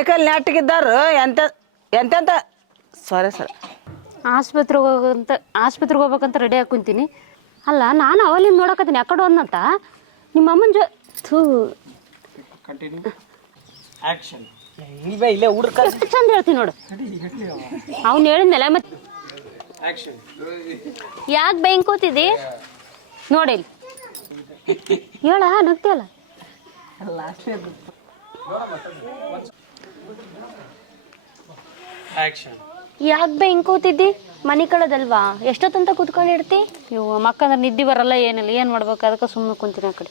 ಕೈಕಲ್ ನೆಟ್ಟಿಗಿದ್ದಾರು ಎಂತೆಂತ sorry sir ಆಸ್ಪತ್ರೆಗೆ ಹೋಗ್ಬೇಕಂತ ರೆಡಿ ಹಾಕೊಂತೀನಿ. ಅಲ್ಲ ನಾನು ಅವಲಿಂದ ನೋಡಕತ್ತೀನಿ ಯಾಕಡೆ ಒಂದಂತ ನಿಮ್ಮ ಅಮ್ಮನ ಎಷ್ಟು ಚಂದ ಹೇಳ್ತೀನಿ ನೋಡು. ಅವ್ನು ಹೇಳಿದ್ನಲ್ಲ ಮತ್ತೆ ಯಾಕೆ ಬೈಂಗ್ ಕೂತಿದ್ದಿ ನೋಡಿಲ್ ಹೇಳ ನಗ್ತಿಯಲ್ಲ. ಯಾಕೆ ಬೈಂಗ್ ಕೂತಿದ್ದಿ ಮನೆ ಕಳದಲ್ವಾ ಎಷ್ಟೊತ್ತಂತ ಕೂತ್ಕೊಂಡಿರ್ತಿ. ಇವು ಮಕ್ಕಂದ್ರೆ ನಿದ್ದೆ ಬರಲ್ಲ ಏನಿಲ್ಲ ಏನು ಮಾಡ್ಬೇಕು ಅದಕ್ಕೆ ಸುಮ್ಮನೆ ಕುಂತೀನಿ ಆ ಕಡೆ.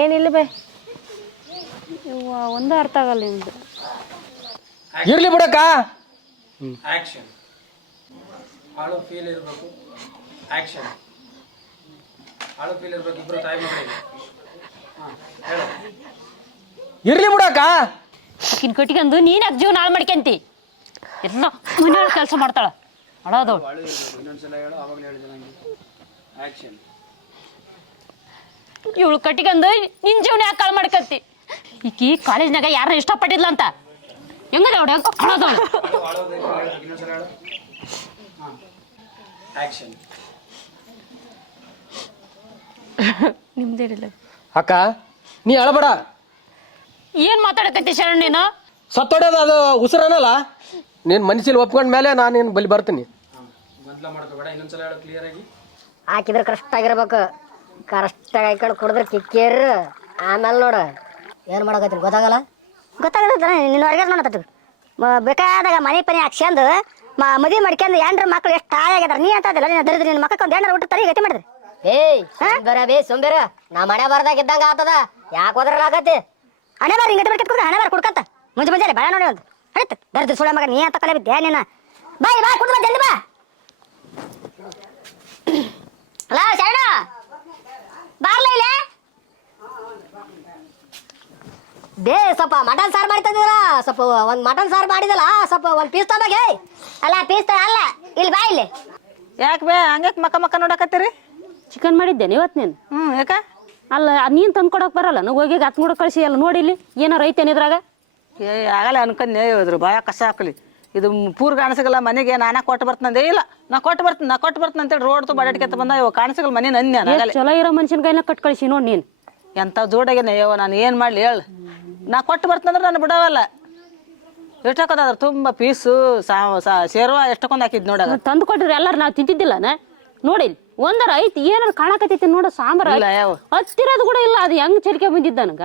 ಏನಿಲ್ಲ ಬೈ ಇವ ಒಂದು ಅರ್ಥ ಆಗಲ್ಲ ನಿಮ್ದು. ಇರ್ಲಿ ಬಿಡಕ್ಕ. ಇರ್ಲಿ ಬಿಡಕ್ಕ. ಆಕಿನ ಕಟ್ಕೊಂಡು ನೀನು ಯಾಕೆ ಜೀವನ ಹಾಳು ಮಾಡ್ಕೊಂತಿ. ಎಲ್ಲ ಮನೆಯೊಳಗೆ ಕೆಲಸ ಮಾಡ್ತಾಳ ಅಳೋದವಳು. ಇವಳು ಕಟ್ಕೊಂಡು ನಿನ್ನ ಜೀವನ ಯಾಕೆ ಹಾಳು ಮಾಡ್ಕೊಂತಿ. ಈಕಿ ಕಾಲೇಜ್ನಾಗ ಯಾರನ್ನ ಇಷ್ಟಪಟ್ಟಿದ್ಲ ಅಂತ ಹೆಂಗದ ಅವಳು ಅಳೋದವಳು. ನಿಮ್ದೇನಿಲ್ಲ ಅಕ್ಕ ನೀ ಅಳಬೇಡ. ಏನ್ ಮಾತಾಡಕತ್ತಿ ಶರಣ್ ನೀನು. ಸತ್ತೋಡೋದು ಅದು ಉಸಿರನಲ್ಲ. ನೀನು ಮನಸ್ಸಲ್ಲಿ ಒಪ್ಕೊಂಡ ಮೇಲೆ ನಾನು ನಿನ್ನ ಬಲಿ ಬರ್ತೀನಿ. ಹಾಕಿದ್ರೆ ಕರೆಕ್ಟ್ ಆಗಿರ್ಬೇಕು. ಕರೆಕ್ಟಾಗಿ ಹಾಕೊಂಡು ಕುಡಿದ್ರೆ ಕಿಕ್ಕೇರ್ ಆಮೇಲೆ ನೋಡು ಏನು ಮಾಡೋಕತ್ತೀನಿ ಗೊತ್ತಾಗಲ್ಲ. ಗೊತ್ತಾಗತ್ತ ನಿನ್ನ ಹೊರಗೆ ನೋಡತ್ತ ಬೇಕಾದಾಗ ಮನೆ ಪನಿ ಹಾಕ್ಸ್ಕೊಂಡು ಮದುವೆ ಮಾಡ್ಕೊಂಡು ಎಂಡ್ರ ಮಕ್ಳು ಎಷ್ಟು ಆಗಿದಾರೆ. ನೀ ಅಂತ ನೀನು ದರಿದ್ರೆ ನಿನ್ನ ಮಕ್ಕಕ್ಕೆ ಒಂದು ಎಂಡ್ರ ಊಟ ತರ ಗತಿ ಮಾಡಿದ್ರಿ. ಏಯ್ ಬರ ಬೇ ಸೊಂಬೇರ ನಾ ಮನೆ ಬರ್ದಾಗ ಇದ್ದಂಗ ಆತದ ಯಾಕೆ ಹೋದ್ರಲ್ಲ ಆಗತ್ತೆ. ಹಣೆ ಬಾರ ಹಿಂಗತಿ ಮಾಡ್ಕೊತ ಹಣೆ ಬಾರ ಕುಡ್ಕಂತ ಮುಂಜಾನೆ ಬಾಳ ನೋಡಿ ಒಂದು ಹಣಿತ ದರಿದ್ರ ಸುಳ್ಳ ಮಗ ನೀ ಅಂತ ಕಲೆ ಬಿದ್ದೆ ನೀನ. ಬಾಯ್ ಬಾ ಕುಡ್ದು ಬಾ ಜಲ್ದಿ ಬಾ. ಅಲ್ಲ ಶರಣ ಬಾರ್ಲ ಇಲ್ಲೇ ಬೇ ಸ್ವಲ್ಪ ಮಟನ್ ಸಾರು ಮಾಡ್ತಿದ್ದೀರ. ಸ್ವಲ್ಪ ಒಂದು ಮಟನ್ ಸಾರು ಮಾಡಿದಲ್ಲ ಸ್ವಲ್ಪ ಒಂದು ಪೀಸ್ ತಗೋಗೆ. ಅಲ್ಲ ಪೀಸ್ ಅಲ್ಲ ಇಲ್ಲಿ ಬಾ ಇಲ್ಲಿ. ಯಾಕೆ ಬೇ ಹಂಗ್ಯಾಕೆ ಮಕ್ಕ ನೋಡಕತ್ತೀರಿ. ಚಿಕನ್ ಮಾಡಿದ್ದೇನೆ ಇವತ್ತು ನೀನು. ಯಾಕ ಅಲ್ಲ ನೀನು ತಂದು ಕೊಡೋಕೆ ಬರಲ್ಲ ನಾವು ಹೋಗಿ ಹತ್ತು ಕೂಡ ಕಳಿಸಿ ಅಲ್ಲ ನೋಡಿ ಇಲ್ಲಿ ಏನಾರು ಐತೇನೆ ಇದ್ರಾಗ. ಆಗಲ್ಲ ಅನ್ಕೊಂಡೆ ಹೋದ್ರು ಬಾಯ ಕಸ ಹಾಕಲಿ ಇದು ಪೂರ್ ಕಾಣಿಸಗಲ್ಲ ಮನೆಗೆ ನಾನಾ ಕೊಟ್ಟು ಬರ್ತಂದೆ. ಇಲ್ಲ ನಾ ಕೊಟ್ಟು ಬರ್ತೀನಿ ಅಂತೇಳಿ ರೋಡ್ ತು ಬಡಾಡ್ಕೆತ್ತ ಬಂದ ಇವ ಕಾಣಿಸಗಲ್ಲ ಮನೆ ನಂದೆ. ಚಲೋ ಇರೋ ಮನುಷ್ಯನ ಕೈನ ಕಟ್ ಕಳಿಸಿ ನೋಡಿ ನೀನು. ಎಂತ ಜೋಡಾಗೇನೆ ಅಯ್ಯೋ ನಾನು ಏನು ಮಾಡಲಿ ಹೇಳು. ನಾ ಕೊಟ್ಟು ಬರ್ತಂದ್ರೆ ನಾನು ಬಿಡವಲ್ಲ. ಎಷ್ಟು ಹಾಕೋದಾದ್ರ ತುಂಬ ಪೀಸು ಸೇರುವ ಎಷ್ಟಕ್ಕೊಂದು ಹಾಕಿದ್ ನೋಡ. ತಂದು ಕೊಟ್ಟಿರಿ ಎಲ್ಲಾರು ನಾವು ತಿಂತಿದ್ದಿಲ್ಲ ನೋಡಿ ಒಂದರ ಐತಿ ಏನಾರು ಕಾಣಕತ್ತೈತಿ ನೋಡ ಸಾಂಬಾರ ಹತ್ತಿರೋದು ಕೂಡ ಇಲ್ಲ. ಅದು ಹೆಂಗ್ ಚರಿಕೆ ಬಂದಿದ್ದ ನನಗ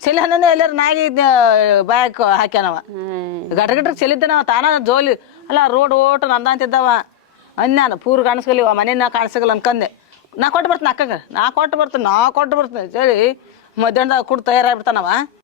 ಚೆಲ್ಲಿ ಹಣ್ಣೆ ಎಲ್ಲಾರು ನಾಗಿ ಬ್ಯಾಗ್ ಹಾಕ್ಯಾನವ ಗಟ್ರ ಚೆಲ್ಲಿದ್ದನವ ತಾನ ಜೋಲಿ ಅಲ್ಲ ರೋಡ್ ಓಟು ನಂದ ಅಂತಿದ್ದವ ಅನ್ಯಾನ ಪೂರ್ ಕಾಣಿಸ್ಕಲಿ ಮನೆ ನಾ ಕಾಣಿಸಗಲ್ಲ ಅನ್ಕಂದೆ. ನಾ ಕೊಟ್ಟು ಬರ್ತೀನಿ ಅಕ್ಕಗ ನಾ ಕೊಟ್ಟು ಬರ್ತೀನಿ ಸರಿ ಮಧ್ಯಾಹ್ನದಾಗ ಕೂಡ ತಯಾರಾಗ್ಬಿಡ್ತಾನವ.